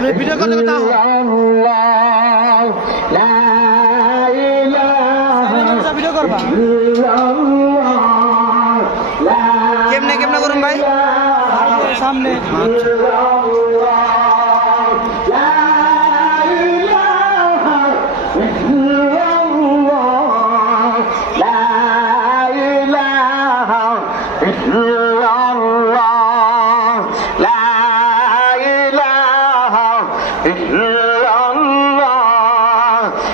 ilaha video করতে ilaha video করবা। কেমনে কেমনে করুন ভাই? সামনে।